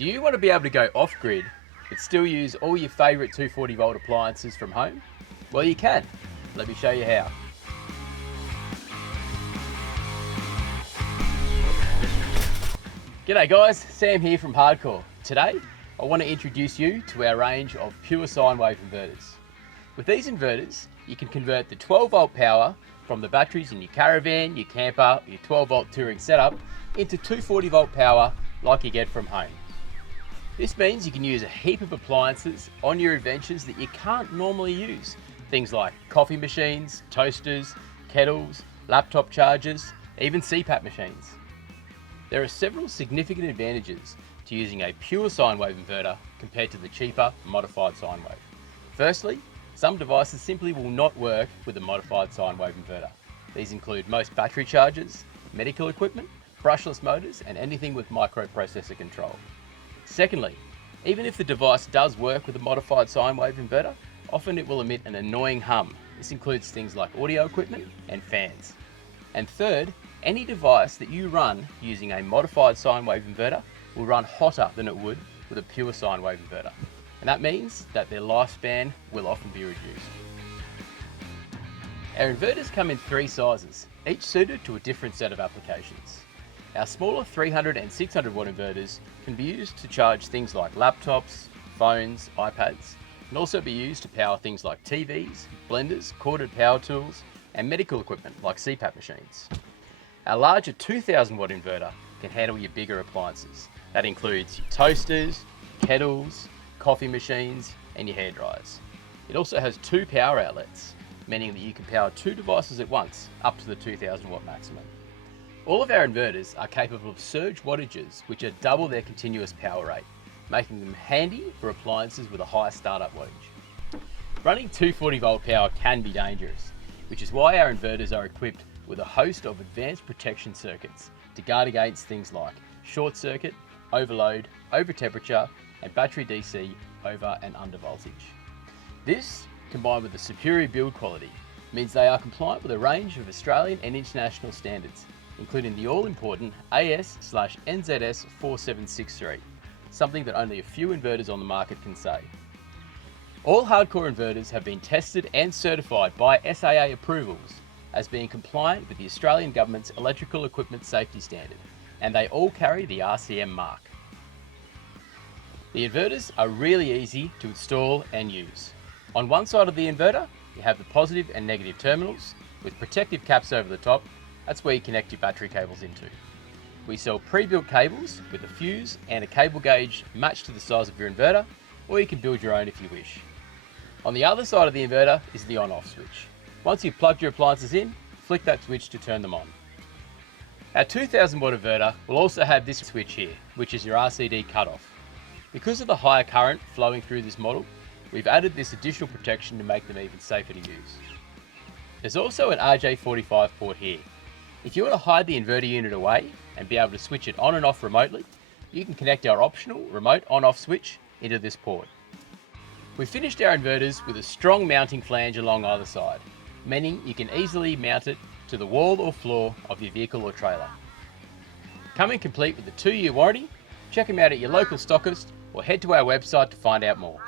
Do you want to be able to go off-grid but still use all your favourite 240 volt appliances from home? Well, you can. Let me show you how. G'day guys, Sam here from Hardkorr. Today, I want to introduce you to our range of Pure Sine Wave Inverters. With these inverters, you can convert the 12 volt power from the batteries in your caravan, your camper, your 12 volt touring setup into 240 volt power like you get from home. This means you can use a heap of appliances on your adventures that you can't normally use. Things like coffee machines, toasters, kettles, laptop chargers, even CPAP machines. There are several significant advantages to using a pure sine wave inverter compared to the cheaper modified sine wave. Firstly, some devices simply will not work with a modified sine wave inverter. These include most battery chargers, medical equipment, brushless motors, and anything with microprocessor control. Secondly, even if the device does work with a modified sine wave inverter, often it will emit an annoying hum. This includes things like audio equipment and fans. And third, any device that you run using a modified sine wave inverter will run hotter than it would with a pure sine wave inverter. And that means that their lifespan will often be reduced. Our inverters come in three sizes, each suited to a different set of applications. Our smaller 300 and 600 watt inverters can be used to charge things like laptops, phones, iPads, and also be used to power things like TVs, blenders, corded power tools, and medical equipment like CPAP machines. Our larger 2000 watt inverter can handle your bigger appliances. That includes your toasters, kettles, coffee machines, and your hairdryers. It also has two power outlets, meaning that you can power two devices at once, up to the 2000 watt maximum. All of our inverters are capable of surge wattages, which are double their continuous power rate, making them handy for appliances with a high startup wattage. Running 240 volt power can be dangerous, which is why our inverters are equipped with a host of advanced protection circuits to guard against things like short circuit, overload, over temperature, and battery DC over and under voltage. This, combined with the superior build quality, means they are compliant with a range of Australian and international standards, including the all-important AS/NZS 4763, something that only a few inverters on the market can say. All Hardkorr inverters have been tested and certified by SAA approvals as being compliant with the Australian Government's Electrical Equipment Safety Standard, and they all carry the RCM mark. The inverters are really easy to install and use. On one side of the inverter, you have the positive and negative terminals with protective caps over the top. That's where you connect your battery cables into. We sell pre-built cables with a fuse and a cable gauge matched to the size of your inverter, or you can build your own if you wish. On the other side of the inverter is the on-off switch. Once you've plugged your appliances in, flick that switch to turn them on. Our 2000 watt inverter will also have this switch here, which is your RCD cutoff. Because of the higher current flowing through this model, we've added this additional protection to make them even safer to use. There's also an RJ45 port here. If you want to hide the inverter unit away and be able to switch it on and off remotely, you can connect our optional remote on-off switch into this port. We finished our inverters with a strong mounting flange along either side, meaning you can easily mount it to the wall or floor of your vehicle or trailer. Coming complete with a 2-year warranty, check them out at your local stockist or head to our website to find out more.